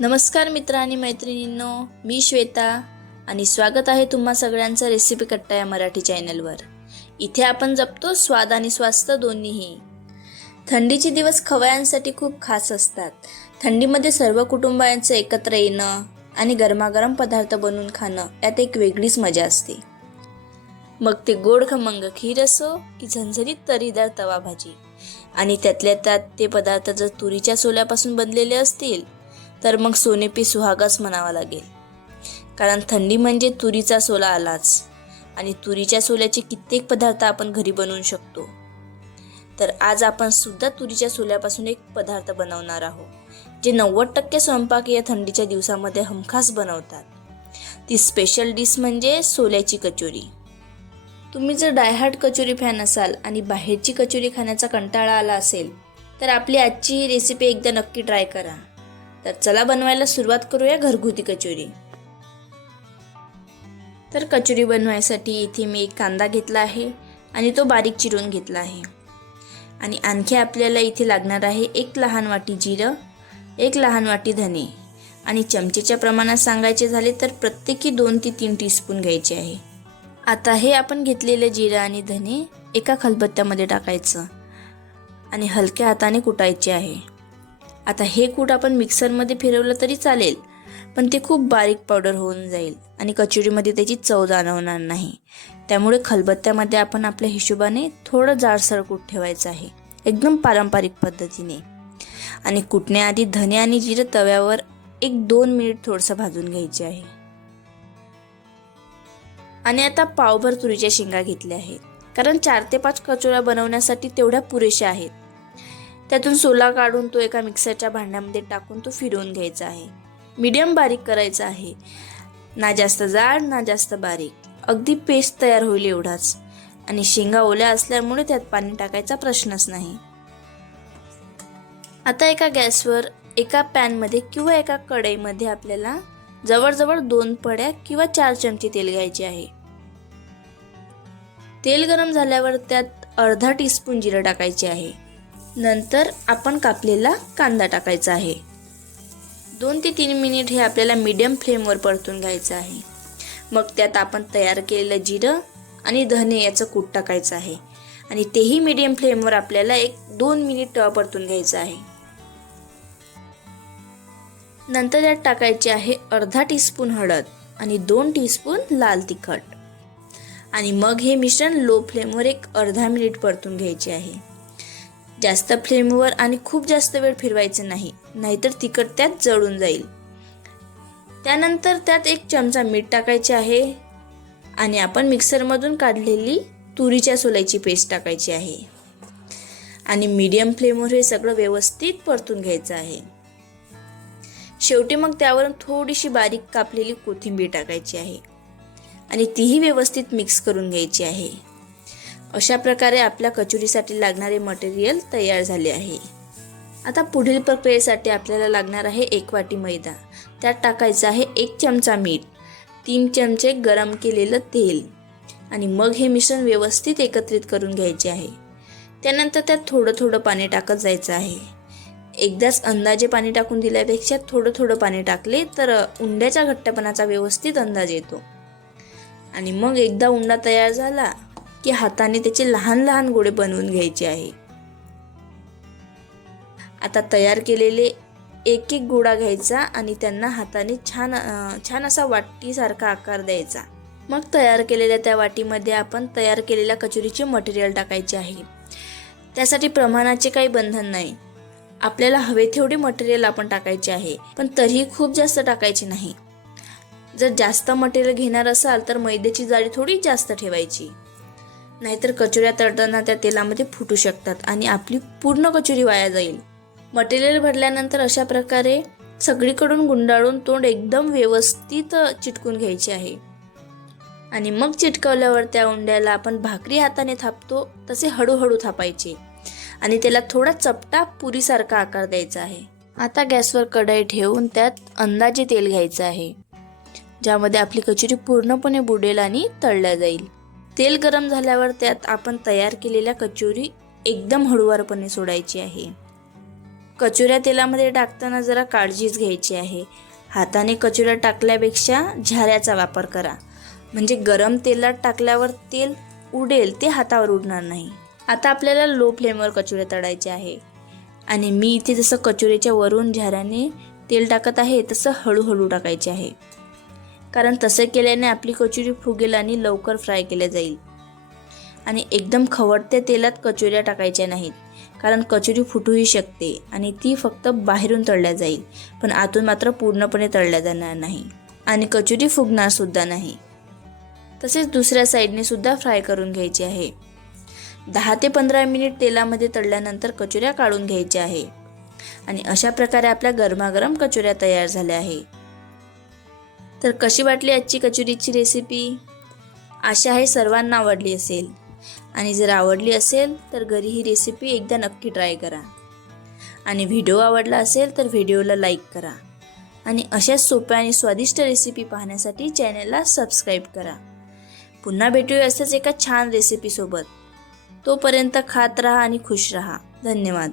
नमस्कार मित्र आणि मैत्रिणींनो मी श्वेता आणि स्वागत आहे तुम्हा सगळ्यांचं रेसिपी कट्टा या मराठी चॅनलवर इथे आपण जपतो स्वाद आणि स्वास्थ्य दोन्हीही. थंडीचे दिवस खवयांसाठी खूप खास असतात. थंडीमध्ये सर्व कुटुंबांचं एकत्र येणं आणि गरमागरम पदार्थ बनवून खाणं यात एक वेगळीच मजा असते. मग ते गोड खमंग खीर असो की झणझणीत तरीदार तवा भाजी. आणि त्यातल्या त्यात ते पदार्थ जर तुरीच्या सोल्यापासून बनलेले असतील तर मग सोनेपी सुहागाच म्हणावा लागेल. कारण थंडी म्हणजे तुरीचा सोला आलाच. आणि तुरीच्या सोल्याचे कित्येक पदार्थ आपण घरी बनवू शकतो. तर आज आपण सुद्धा तुरीच्या सोल्यापासून एक पदार्थ बनवणार आहोत जे नव्वद टक्के स्वयंपाक या थंडीच्या दिवसामध्ये हमखास बनवतात. ती स्पेशल डिश म्हणजे सोल्याची कचोरी. तुम्ही जर डायहार्ट कचोरी फॅन असाल आणि बाहेरची कचोरी खाण्याचा कंटाळा आला असेल तर आपली आजची ही रेसिपी एकदा नक्की ट्राय करा. तर चला बनवायला सुरुवात करूया घरगुती कचोरी. तर कचोरी बनवायसाठी इथे मी एक कांदा घेतला आहे आणि तो बारीक चिरून घेतला आहे. आणि आणखी आपल्याला इथे लागणार आहे एक लहान वाटी जिरं एक लहान वाटी धने. आणि चमचेच्या प्रमाणात सांगायचे झाले तर प्रत्येकी दोन ते तीन टीस्पून घ्यायचे आहे. आता हे आपण घेतलेले जिरं आणि धने एका खलबत्त्यामध्ये टाकायचं आणि हलक्या हाताने कुटायचे आहे. आता हे कूट आपण मिक्सरमध्ये फिरवलं तरी चालेल पण ते खूप बारीक पावडर होऊन जाईल आणि कचोरीमध्ये त्याची चव जाणवणार नाही. त्यामुळे खलबत्त्यामध्ये आपण आपल्या हिशोबाने थोडं जाडसर कूट ठेवायचं आहे एकदम पारंपरिक पद्धतीने. आणि कुटण्याआधी धने आणि जिरं तव्यावर एक दोन मिनिट थोडंसं भाजून घ्यायचे आहे. आणि आता पावभर तुरीच्या शेंगा घेतल्या आहेत कारण चार ते पाच कचोऱ्या बनवण्यासाठी तेवढ्या पुरेशा आहेत. त्यातून सोला काढून तो एका मिक्सरच्या भांड्यामध्ये टाकून तो फिरवून घ्यायचा आहे. मीडियम बारीक करायचा आहे. ना जास्त जाड ना जास्त बारीक. अगदी पेस्ट तयार होईल एवढाच. आणि शेंगा ओल्या असल्यामुळे त्यात पाणी टाकायचा प्रश्नच नाही. आता एका गॅसवर एका पॅनमध्ये किंवा एका कढईमध्ये आपल्याला जवळजवळ दोन पड्या किंवा चार चमचे तेल घ्यायचे आहे. तेल गरम झाल्यावर त्यात अर्धा टीस्पून जिरं टाकायचे आहे. नंतर आपण कापलेला कांदा टाकायचा आहे. दोन ते तीन मिनिट हे आपल्याला मीडियम फ्लेमवर परतून घ्यायचं आहे. मग त्यात आपण तयार केलेलं जिरं आणि धने याचं कूट टाकायचं आहे. आणि तेही मीडियम फ्लेमवर आपल्याला एक दोन मिनिट परतून घ्यायचं आहे. नंतर त्यात टाकायचे आहे अर्धा टीस्पून हळद आणि दोन टीस्पून लाल तिखट. आणि मग हे मिश्रण लो फ्लेमवर एक अर्धा मिनिट परतून घ्यायचे आहे. जास्त फ्लेमवर आणि खूप जास्त वेळ फिरवायचे नाही नाहीतर तिखट त्यात जळून जाईल. त्यानंतर त्यात एक चमचा मीठ टाकायचे आहे आणि आपण मिक्सरमधून काढलेली तुरीच्या सोल्याची पेस्ट टाकायची आहे. आणि मीडियम फ्लेमवर हे सगळं व्यवस्थित परतून घ्यायचं आहे. शेवटी मग त्यावरून थोडीशी बारीक कापलेली कोथिंबीर टाकायची आहे. आणि तीही व्यवस्थित मिक्स करून घ्यायची आहे. अशा प्रकारे आपल्या कचोरीसाठी लागणारे मटेरियल तयार झाले आहे. आता पुढील प्रक्रियेसाठी आपल्याला लागणार आहे एक वाटी मैदा. त्यात टाकायचं आहे एक चमचा मीठ तीन चमचे गरम केलेलं तेल आणि मग हे मिश्रण व्यवस्थित एकत्रित करून घ्यायचे आहे. त्यानंतर त्यात थोडं थोडं पाणी टाकत जायचं आहे. एकदाच अंदाजे पाणी टाकून दिल्यापेक्षा थोडं थोडं पाणी टाकले तर उंड्याच्या घट्टपणाचा व्यवस्थित अंदाज येतो. आणि मग एकदा उंडा तयार झाला की हाताने त्याचे लहान लहान गोळे बनवून घ्यायचे आहे. आता तयार केलेले एक एक गोळा घ्यायचा आणि त्यांना हाताने छान छान असा वाटीसारखा आकार द्यायचा. मग तयार केलेल्या त्या वाटीमध्ये आपण तयार केलेल्या कचोरीचे मटेरियल टाकायचे आहे. त्यासाठी प्रमाणाचे काही बंधन नाही. आपल्याला हवे तेवढे मटेरियल आपण टाकायचे आहे पण तरीही खूप जास्त टाकायचे नाही. जर जास्त मटेरियल घेणार असाल तर मैद्याची जाडी थोडी जास्त ठेवायची. नाहीतर कचोऱ्या तळताना त्या तेलामध्ये फुटू शकतात आणि आपली पूर्ण कचोरी वाया जाईल. मटेरियल भरल्यानंतर अशा प्रकारे सगळीकडून गुंडाळून तोंड एकदम व्यवस्थित चिटकून घ्यायचे आहे. आणि मग चिटकवल्यावर त्या उंड्याला आपण भाकरी हाताने थापतो तसे हळूहळू थापायचे. आणि त्याला थोडा चपटा पुरीसारखा आकार द्यायचा आहे. आता गॅसवर कढई ठेवून त्यात अंदाजे तेल घ्यायचं आहे ज्यामध्ये आपली कचोरी पूर्णपणे बुडेल आणि तळल्या जाईल. तेल गरम झाल्यावर त्यात आपण तयार केलेल्या कचोरी एकदम हळूवारपणे सोडायची आहे. कचोऱ्या तेलामध्ये टाकताना जरा काळजीच घ्यायची आहे. हाताने कचोऱ्या टाकल्यापेक्षा झाऱ्याचा वापर करा. म्हणजे गरम तेलात टाकल्यावर तेल उडेल ते हातावर उडणार नाही. आता आपल्याला लो फ्लेमवर कचोऱ्या तळायच्या आहे. आणि मी इथे जसं कचोरीच्या वरून झाऱ्याने तेल टाकत आहे तसं हळूहळू टाकायचे आहे. कारण तसं केल्याने आपली कचोरी फुगेल आणि लवकर फ्राय केल्या जाईल. आणि एकदम खवडत्या तेलात कचोऱ्या टाकायच्या नाहीत. कारण कचोरी फुटूही शकते आणि ती फक्त बाहेरून तळल्या जाईल. पण आतून मात्र पूर्णपणे तळल्या जाणार नाही. आणि कचोरी फुगणार सुद्धा नाही. तसेच दुसऱ्या साईडने सुद्धा फ्राय करून घ्यायची आहे. दहा ते पंधरा मिनिट तेलामध्ये तळल्यानंतर कचोऱ्या काढून घ्यायच्या आहे. आणि अशा प्रकारे आपल्या गरमागरम कचोऱ्या तयार झाल्या आहे. तर कशी वाटली आजची कचोरीची रेसिपी आशा आहे सर्वांना आवडली असेल. आणि जर आवडली असेल तर घरी ही रेसिपी एकदा नक्की ट्राय करा. आणि व्हिडिओ आवडला असेल तर व्हिडिओला लाईक करा. आणि अशाच सोप्या आणि स्वादिष्ट रेसिपी पाहण्यासाठी चॅनलला सबस्क्राईब करा. पुन्हा भेटूया असंच एका छान रेसिपीसोबत तोपर्यंत खात राहा आणि खुश राहा. धन्यवाद.